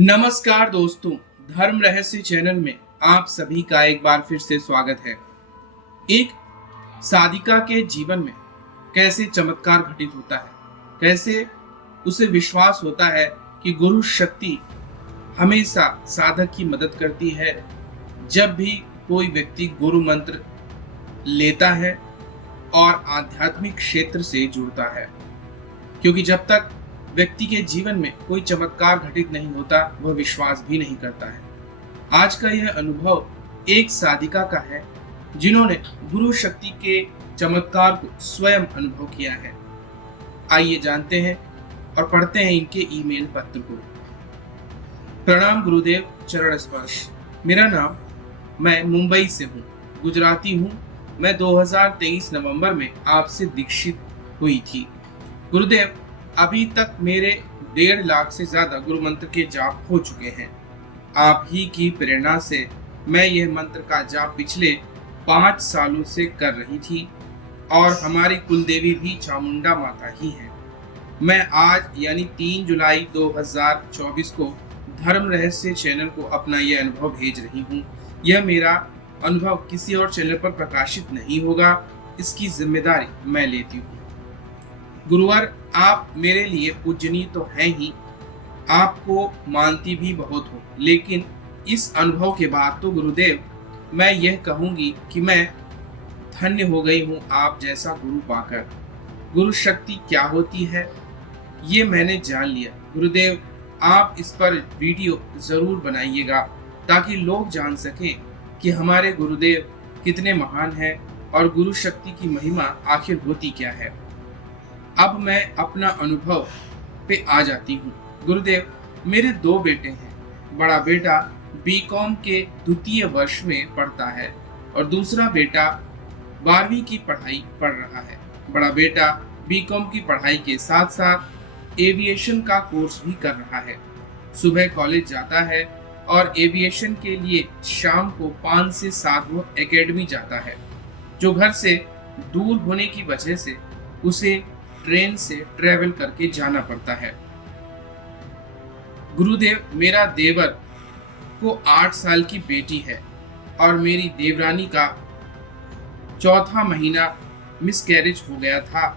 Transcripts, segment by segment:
नमस्कार दोस्तों, धर्म रहस्य चैनल में आप सभी का एक बार फिर से स्वागत है। एक साधिका के जीवन में कैसे चमत्कार घटित होता है, कैसे उसे विश्वास होता है कि गुरु शक्ति हमेशा साधक की मदद करती है जब भी कोई व्यक्ति गुरु मंत्र लेता है और आध्यात्मिक क्षेत्र से जुड़ता है। क्योंकि जब तक व्यक्ति के जीवन में कोई चमत्कार घटित नहीं होता, वह विश्वास भी नहीं करता है। आज का यह अनुभव एक साधिका का है जिन्होंने गुरु शक्ति के चमत्कार को स्वयं अनुभव किया है। आइए जानते हैं और पढ़ते हैं इनके ईमेल पत्र को। प्रणाम गुरुदेव, चरण स्पर्श। मेरा नाम, मैं मुंबई से हूँ, गुजराती हूँ। मैं 2023 नवंबर में आपसे दीक्षित हुई थी। गुरुदेव, अभी तक मेरे 1.5 लाख से ज्यादा गुरु मंत्र के जाप हो चुके हैं। आप ही की प्रेरणा से मैं यह मंत्र का जाप पिछले 5 सालों से कर रही थी और हमारी कुलदेवी भी चामुंडा माता ही है। मैं आज यानी 3 जुलाई 2024 को धर्म रहस्य चैनल को अपना यह अनुभव भेज रही हूँ। यह मेरा अनुभव किसी और चैनल पर प्रकाशित नहीं होगा, इसकी जिम्मेदारी मैं लेती हूँ। गुरुवर, आप मेरे लिए पूजनीय तो हैं ही, आपको मानती भी बहुत हूँ, लेकिन इस अनुभव के बाद तो गुरुदेव मैं यह कहूँगी कि मैं धन्य हो गई हूँ आप जैसा गुरु पाकर। गुरु शक्ति क्या होती है ये मैंने जान लिया। गुरुदेव, आप इस पर वीडियो जरूर बनाइएगा ताकि लोग जान सकें कि हमारे गुरुदेव कितने महान हैं और गुरु शक्ति की महिमा आखिर होती क्या है। अब मैं अपना अनुभव पे आ जाती हूँ। गुरुदेव, मेरे 2 बेटे हैं। बड़ा बेटा बीकॉम के 2य वर्ष में पढ़ता है और दूसरा बेटा 12वीं की पढ़ाई पढ़ रहा है। बड़ा बेटा बीकॉम की पढ़ाई के साथ साथ एविएशन का कोर्स भी कर रहा है। सुबह कॉलेज जाता है और एविएशन के लिए शाम को 5 से 7 वो एकेडमी जाता है, जो घर से दूर होने की वजह से उसे ट्रेन से ट्रेवल करके जाना पड़ता है। गुरुदेव, मेरा देवर को 8 साल की बेटी है और मेरी देवरानी का 4था महीना मिसकैरेज हो गया था,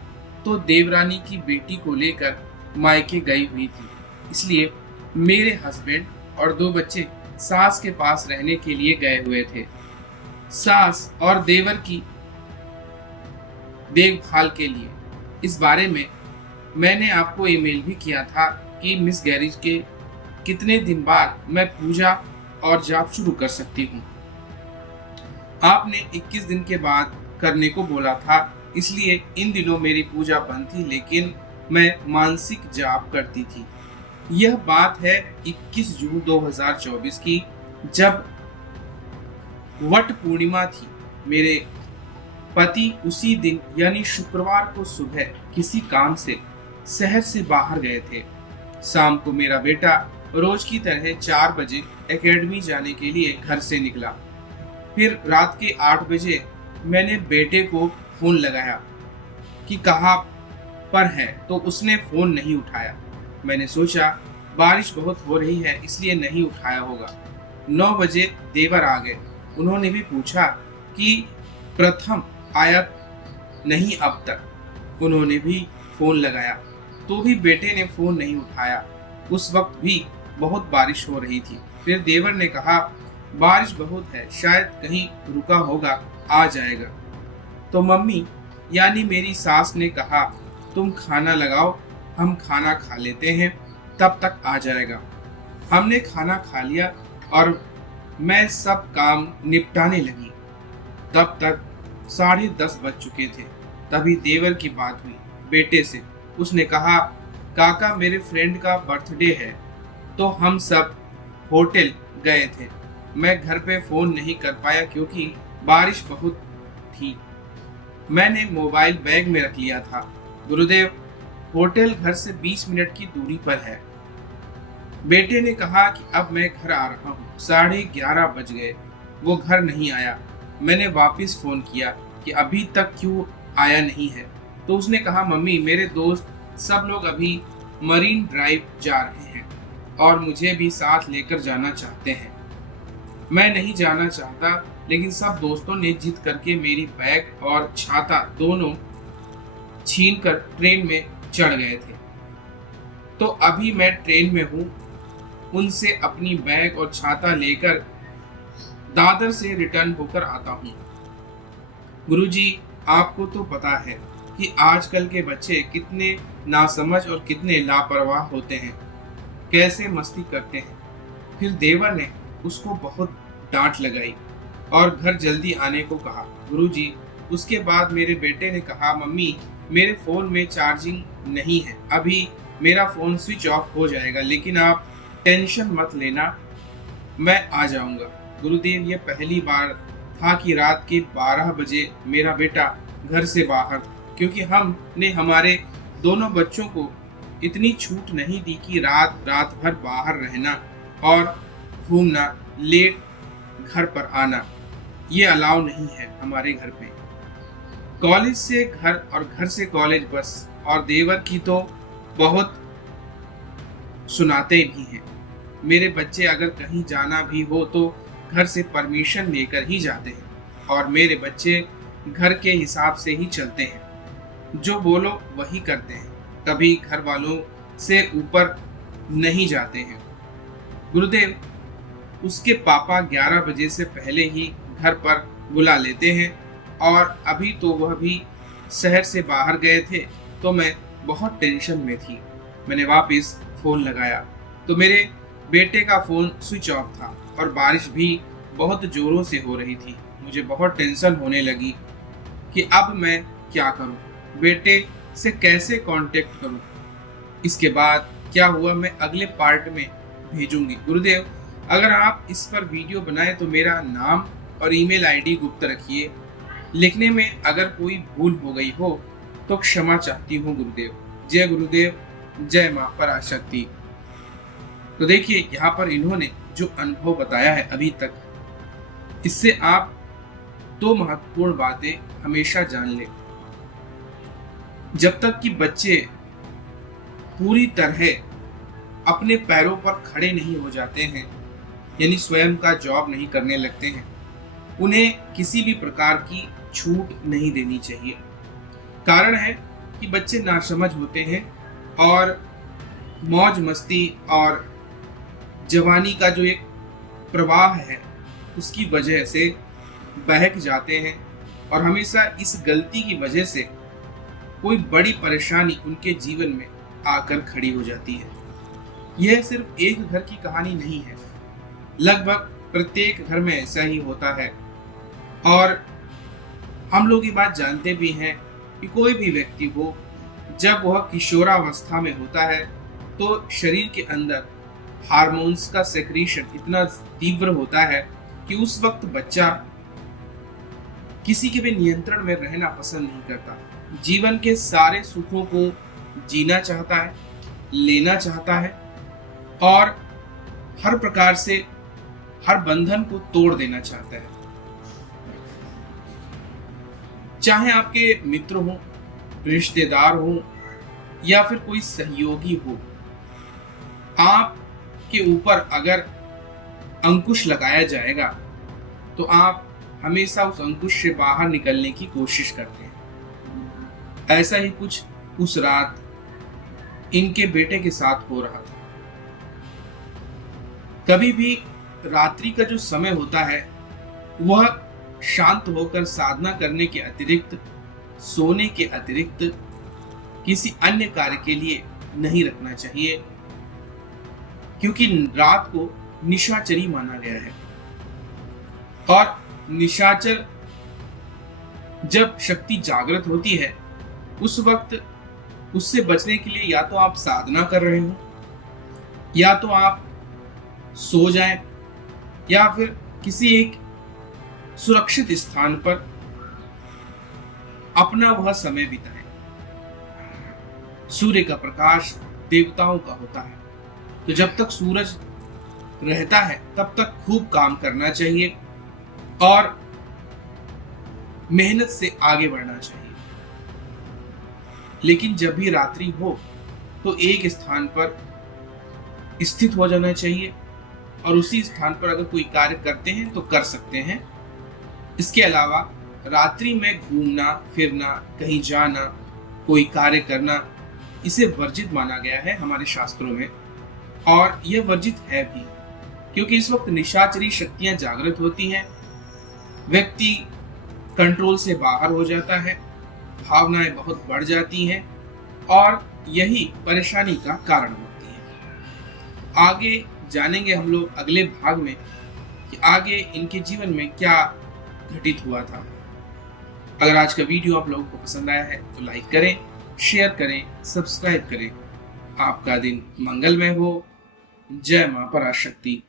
तो देवरानी की बेटी को लेकर मायके गई हुई थी। इसलिए मेरे हस्बैंड और 2 बच्चे सास के पास रहने के लिए गए हुए थे। सास और देवर की देखभाल के लिए इस बारे में मैंने आपको ईमेल भी किया था कि मिसकैरेज के कितने दिन बाद मैं पूजा और जाप शुरू कर सकती हूँ। आपने 21 दिन के बाद करने को बोला था, इसलिए इन दिनों मेरी पूजा बंद थी, लेकिन मैं मानसिक जाप करती थी। यह बात है 21 जून 2024 की, जब वट पूर्णिमा थी। मेरे पति उसी दिन यानी शुक्रवार को सुबह किसी काम से शहर से बाहर गए थे। शाम को मेरा बेटा रोज की तरह 4 बजे एकेडमी जाने के लिए घर से निकला। फिर रात के 8 बजे मैंने बेटे को फोन लगाया कि कहाँ पर है, तो उसने फोन नहीं उठाया। मैंने सोचा बारिश बहुत हो रही है इसलिए नहीं उठाया होगा। 9 बजे देवर आ गए। उन्होंने भी पूछा कि प्रथम आया नहीं अब तक। उन्होंने भी फोन लगाया तो भी बेटे ने फोन नहीं उठाया। उस वक्त भी बहुत बारिश हो रही थी। फिर देवर ने कहा बारिश बहुत है, शायद कहीं रुका होगा, आ जाएगा। तो मम्मी यानी मेरी सास ने कहा तुम खाना लगाओ, हम खाना खा लेते हैं, तब तक आ जाएगा। हमने खाना खा लिया और मैं सब काम निपटाने लगी। तब तक 10:30 बज चुके थे। तभी देवर की बात हुई बेटे से। उसने कहा काका, मेरे फ्रेंड का बर्थडे है तो हम सब होटल गए थे। मैं घर पे फोन नहीं कर पाया क्योंकि बारिश बहुत थी। मैंने मोबाइल बैग में रख लिया था। गुरुदेव, होटल घर से 20 मिनट की दूरी पर है। बेटे ने कहा कि अब मैं घर आ रहा हूँ। 11:30 बज गए, वो घर नहीं आया। मैंने वापस फोन किया कि अभी तक क्यों आया नहीं है, तो उसने कहा मम्मी, मेरे दोस्त सब लोग अभी मरीन ड्राइव जा रहे हैं। और मुझे भी साथ लेकर जाना चाहते हैं। मैं नहीं जाना चाहता, लेकिन सब दोस्तों ने जिद करके मेरी बैग और छाता दोनों छीनकर ट्रेन में चढ़ गए थे। तो अभी मैं ट्रेन में हूँ, उनसे अपनी बैग और छाता लेकर दादर से रिटर्न होकर आता हूँ। गुरुजी, आपको तो पता है कि आजकल के बच्चे कितने नासमझ और कितने लापरवाह होते हैं, कैसे मस्ती करते हैं। फिर देवर ने उसको बहुत डांट लगाई और घर जल्दी आने को कहा। गुरुजी, उसके बाद मेरे बेटे ने कहा, मम्मी मेरे फ़ोन में चार्जिंग नहीं है, अभी मेरा फ़ोन स्विच ऑफ हो जाएगा, लेकिन आप टेंशन मत लेना, मैं आ जाऊंगा। गुरुदेव, ये पहली बार था कि रात के 12 बजे मेरा बेटा घर से बाहर, क्योंकि हमने हमारे दोनों बच्चों को इतनी छूट नहीं दी कि रात भर बाहर रहना और घूमना, लेट घर पर आना, ये अलाउ नहीं है हमारे घर पे। कॉलेज से घर और घर से कॉलेज बस, और देवर की तो बहुत सुनाते भी हैं। मेरे बच्चे अगर कहीं जाना भी हो तो घर से परमिशन लेकर ही जाते हैं, और मेरे बच्चे घर के हिसाब से ही चलते हैं, जो बोलो वही करते हैं, कभी घर वालों से ऊपर नहीं जाते हैं। गुरुदेव, उसके पापा 11 बजे से पहले ही घर पर बुला लेते हैं, और अभी तो वह भी शहर से बाहर गए थे, तो मैं बहुत टेंशन में थी। मैंने वापस फ़ोन लगाया तो मेरे बेटे का फ़ोन स्विच ऑफ था और बारिश भी बहुत ज़ोरों से हो रही थी। मुझे बहुत टेंशन होने लगी कि अब मैं क्या करूं, बेटे से कैसे कांटेक्ट करूं। इसके बाद क्या हुआ मैं अगले पार्ट में भेजूंगी। गुरुदेव, अगर आप इस पर वीडियो बनाएं तो मेरा नाम और ईमेल आईडी गुप्त रखिए। लिखने में अगर कोई भूल हो गई हो तो क्षमा चाहती हूँ गुरुदेव। जय गुरुदेव, जय मां पराशक्ति। तो देखिए, यहाँ पर इन्होंने जो अनुभव बताया है अभी तक, इससे आप 2 महत्वपूर्ण बातें हमेशा जान लें। जब तक कि बच्चे पूरी तरह अपने पैरों पर खड़े नहीं हो जाते हैं, यानी स्वयं का जॉब नहीं करने लगते हैं, उन्हें किसी भी प्रकार की छूट नहीं देनी चाहिए। कारण है कि बच्चे नासमझ होते हैं और मौज मस्ती और जवानी का जो एक प्रवाह है उसकी वजह से बहक जाते हैं, और हमेशा इस गलती की वजह से कोई बड़ी परेशानी उनके जीवन में आकर खड़ी हो जाती है। यह सिर्फ एक घर की कहानी नहीं है, लगभग प्रत्येक घर में ऐसा ही होता है। और हम लोग ये बात जानते भी हैं कि कोई भी व्यक्ति हो, जब वह किशोरावस्था में होता है तो शरीर के अंदर हार्मोन्स का सेक्रीशन इतना तीव्र होता है कि उस वक्त बच्चा किसी के भी नियंत्रण में रहना पसंद नहीं करता। जीवन के सारे सुखों को जीना चाहता है, लेना चाहता है, और हर प्रकार से हर बंधन को तोड़ देना चाहता है। चाहे आपके मित्र हो, रिश्तेदार हो, या फिर कोई सहयोगी हो, आपके ऊपर अगर अंकुश लगाया जाएगा तो आप हमेशा उस अंकुश से बाहर निकलने की कोशिश करते हैं। ऐसा ही कुछ उस रात इनके बेटे के साथ हो रहा था। कभी भी रात्रि का जो समय होता है वह शांत होकर साधना करने के अतिरिक्त, सोने के अतिरिक्त किसी अन्य कार्य के लिए नहीं रखना चाहिए, क्योंकि रात को निशाचरी माना गया है। और निशाचर जब शक्ति जागृत होती है उस वक्त उससे बचने के लिए या तो आप साधना कर रहे हो, या तो आप सो जाएं, या फिर किसी एक सुरक्षित स्थान पर अपना वह समय बिताएं। सूर्य का प्रकाश देवताओं का होता है, तो जब तक सूरज रहता है तब तक खूब काम करना चाहिए और मेहनत से आगे बढ़ना चाहिए। लेकिन जब भी रात्रि हो तो एक स्थान पर स्थित हो जाना चाहिए और उसी स्थान पर अगर कोई कार्य करते हैं तो कर सकते हैं। इसके अलावा रात्रि में घूमना फिरना, कहीं जाना, कोई कार्य करना, इसे वर्जित माना गया है हमारे शास्त्रों में। और यह वर्जित है भी, क्योंकि इस वक्त निशाचरी शक्तियां जागृत होती हैं, व्यक्ति कंट्रोल से बाहर हो जाता है, भावनाएं बहुत बढ़ जाती हैं और यही परेशानी का कारण होती है। आगे जानेंगे हम लोग अगले भाग में कि आगे इनके जीवन में क्या घटित हुआ था। अगर आज का वीडियो आप लोगों को पसंद आया है तो लाइक करें, शेयर करें, सब्सक्राइब करें। आपका दिन मंगलमय हो। जय मां पराशक्ति।